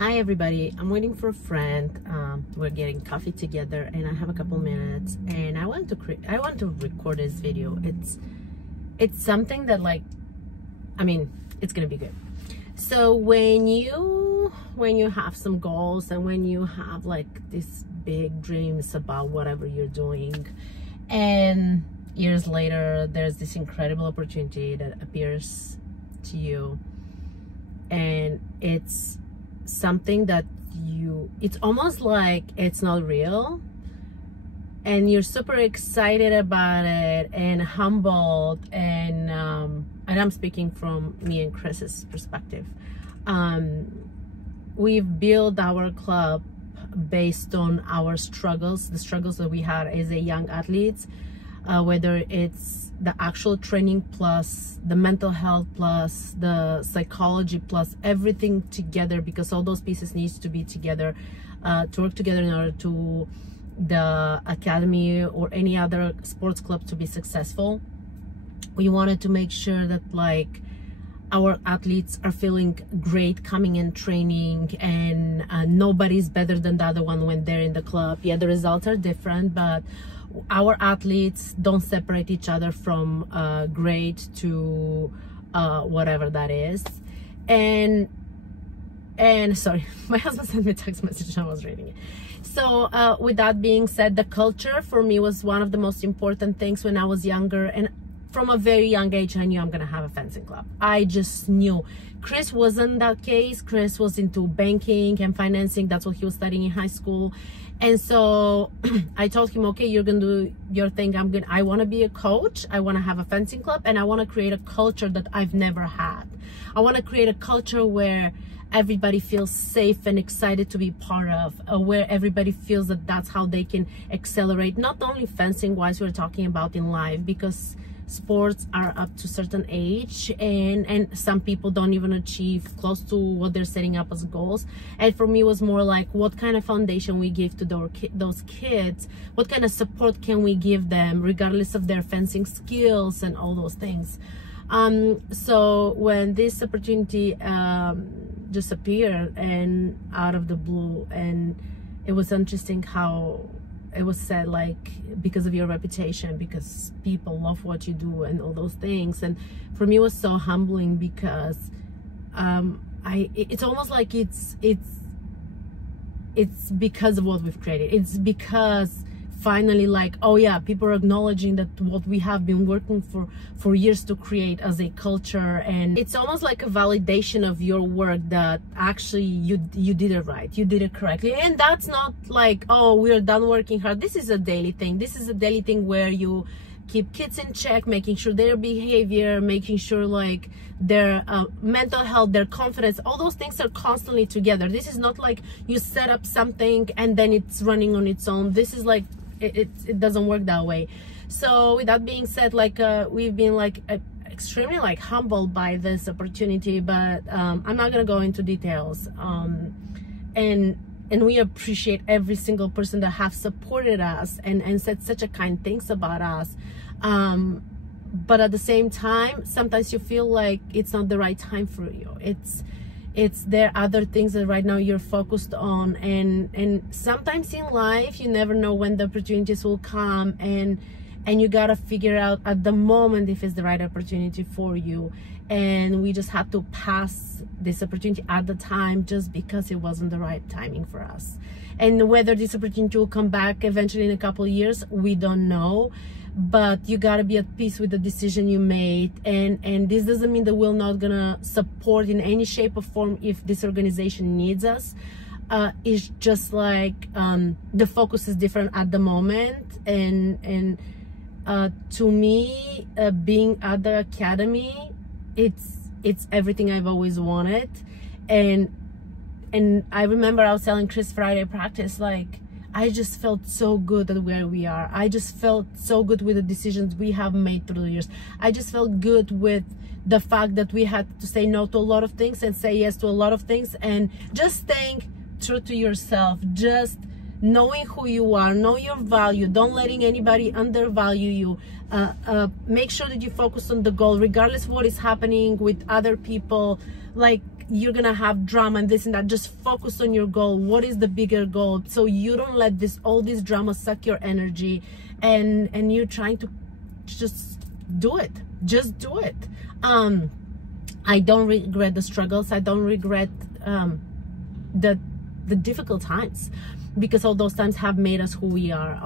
Hi everybody, I'm waiting for a friend. We're getting coffee together and I have a couple minutes and I want to record this video. It's something that it's gonna be good. So when you have some goals and when you have like these big dreams about whatever you're doing, and years later there's this incredible opportunity that appears to you, and it's something that it's almost like it's not real, and you're super excited about it and humbled, and I'm speaking from me and Chris's perspective. We've built our club based on our struggles, the struggles that we had as a young athletes, whether it's the actual training plus the mental health plus the psychology plus everything together, because all those pieces needs to be together to work together in order to the academy or any other sports club to be successful. We wanted to make sure that like our athletes are feeling great coming in training, and nobody's better than the other one when they're in the club. Yeah, the results are different, but our athletes don't separate each other from great to whatever that is. And sorry, my husband sent me a text message and I was reading it. So with that being said, the culture for me was one of the most important things when I was younger, and from a very young age I knew I'm gonna have a fencing club. I just knew. Chris wasn't that case. Chris was into banking and financing. That's what he was studying in high school. And so I told him, okay, you're gonna do your thing. I want to be a coach. I want to have a fencing club, and I want to create a culture that I've never had. I want to create a culture where everybody feels safe and excited to be part of, where everybody feels that that's how they can accelerate, not only fencing wise, we're talking about in life, because sports are up to a certain age, and some people don't even achieve close to what they're setting up as goals. And for me it was more like, what kind of foundation we give to those kids, what kind of support can we give them regardless of their fencing skills and all those things. So when this opportunity just appeared and out of the blue, and it was interesting how it was said, like, because of your reputation, because people love what you do and all those things. And for me it was so humbling, because it's almost like it's because of what we've created. It's because finally, like, oh yeah, people are acknowledging that what we have been working for years to create as a culture, and it's almost like a validation of your work that actually you did it right, you did it correctly. And that's not like, oh, we're done working hard. This is a daily thing. This is a daily thing where you keep kids in check, making sure their behavior, making sure like their mental health, their confidence, all those things are constantly together. This is not like you set up something and then it's running on its own. This is like, it doesn't work that way. So with that being said, like we've been like extremely like humbled by this opportunity, but I'm not gonna go into details. And we appreciate every single person that have supported us and said such a kind things about us. But at the same time, sometimes you feel like it's not the right time for you. There are other things that right now you're focused on, and sometimes in life you never know when the opportunities will come, and you gotta figure out at the moment if it's the right opportunity for you. And we just had to pass this opportunity at the time just because it wasn't the right timing for us. And whether this opportunity will come back eventually in a couple of years, we don't know. But you gotta be at peace with the decision you made, and this doesn't mean that we're not gonna support in any shape or form if this organization needs us. It's just like the focus is different at the moment, and to me, being at the academy, it's everything I've always wanted. And I remember I was telling Chris Friday practice, like, I just felt so good at where we are. I just felt so good with the decisions we have made through the years. I just felt good with the fact that we had to say no to a lot of things and say yes to a lot of things, and just staying true to yourself, just knowing who you are, know your value, don't letting anybody undervalue you. Make sure that you focus on the goal regardless of what is happening with other people. Like, you're gonna have drama and this and that. Just focus on your goal. What is the bigger goal? So you don't let all this drama suck your energy, and you're trying to just do it. Just do it. I don't regret the struggles. I don't regret the difficult times, because all those times have made us who we are.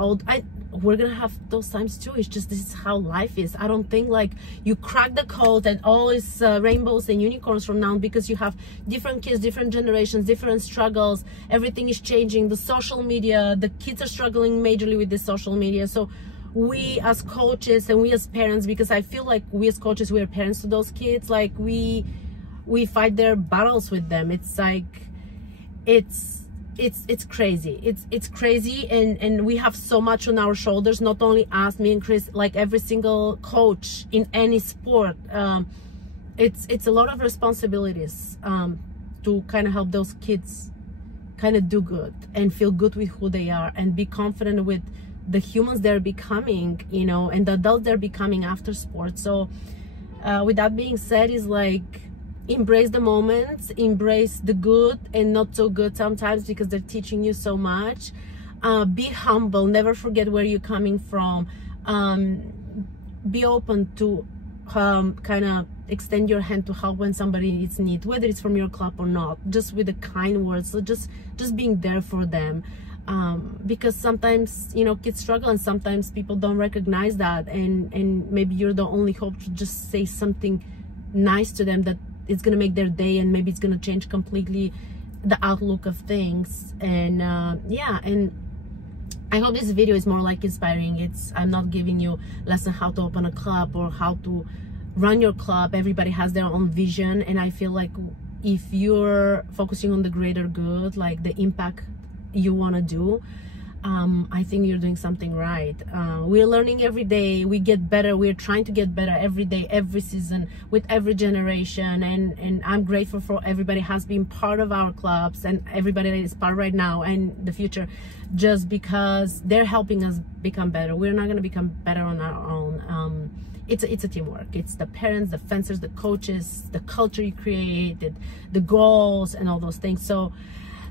We're gonna have those times too. It's just, this is how life is. I don't think like you crack the code and all is rainbows and unicorns from now, because you have different kids, different generations, different struggles. Everything is changing. The social media, the kids are struggling majorly with the social media. So we as coaches and we as parents, because I feel like we as coaches, we are parents to those kids, like we fight their battles with them. It's like it's crazy. It's crazy, and we have so much on our shoulders, not only us, me and Chris, like every single coach in any sport. It's a lot of responsibilities to kind of help those kids kind of do good and feel good with who they are and be confident with the humans they're becoming, you know, and the adults they're becoming after sports. So with that being said, is like, embrace the moments, embrace the good and not so good sometimes, because they're teaching you so much. Be humble, never forget where you're coming from. Be open to kind of extend your hand to help when somebody is in need, whether it's from your club or not, just with the kind words. So just being there for them, because sometimes, you know, kids struggle and sometimes people don't recognize that, and maybe you're the only hope to just say something nice to them that it's gonna make their day, and maybe it's gonna change completely the outlook of things. And yeah, and I hope this video is more like inspiring. I'm not giving you lesson how to open a club or how to run your club. Everybody has their own vision, and I feel like if you're focusing on the greater good, like the impact you want to do, I think you're doing something right. We're learning every day. We get better. We're trying to get better every day, every season, with every generation. And I'm grateful for everybody has been part of our clubs, and everybody that is part right now and the future, just because they're helping us become better. We're not going to become better on our own. It's a teamwork. It's the parents, the fencers, the coaches, the culture you created, the goals, and all those things. So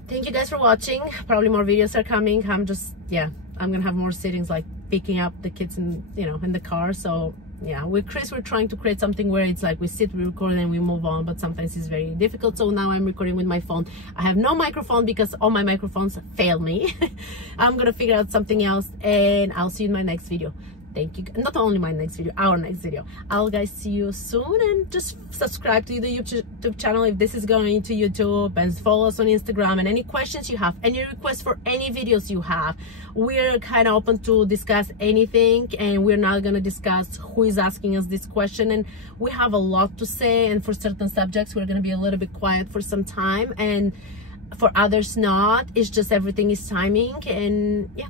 thank you guys for watching. Probably more videos are coming. I'm gonna have more sittings, like picking up the kids in the car. So yeah, with Chris, we're trying to create something where it's like we sit, we record, and we move on, but sometimes it's very difficult. So now I'm recording with my phone. I have no microphone because all my microphones fail me. I'm gonna figure out something else, and I'll see you in my next video. Thank you. Not only my next video, our next video. I'll guys see you soon, and just subscribe to the YouTube channel if this is going to YouTube, and follow us on Instagram. And any questions you have, any requests for any videos you have, we're kind of open to discuss anything, and we're not going to discuss who is asking us this question. And we have a lot to say, and for certain subjects we're going to be a little bit quiet for some time, and for others not. It's just everything is timing, and yeah,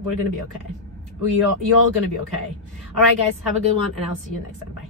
we're going to be okay. You're all gonna be okay. All right guys, have a good one, and I'll see you next time. Bye.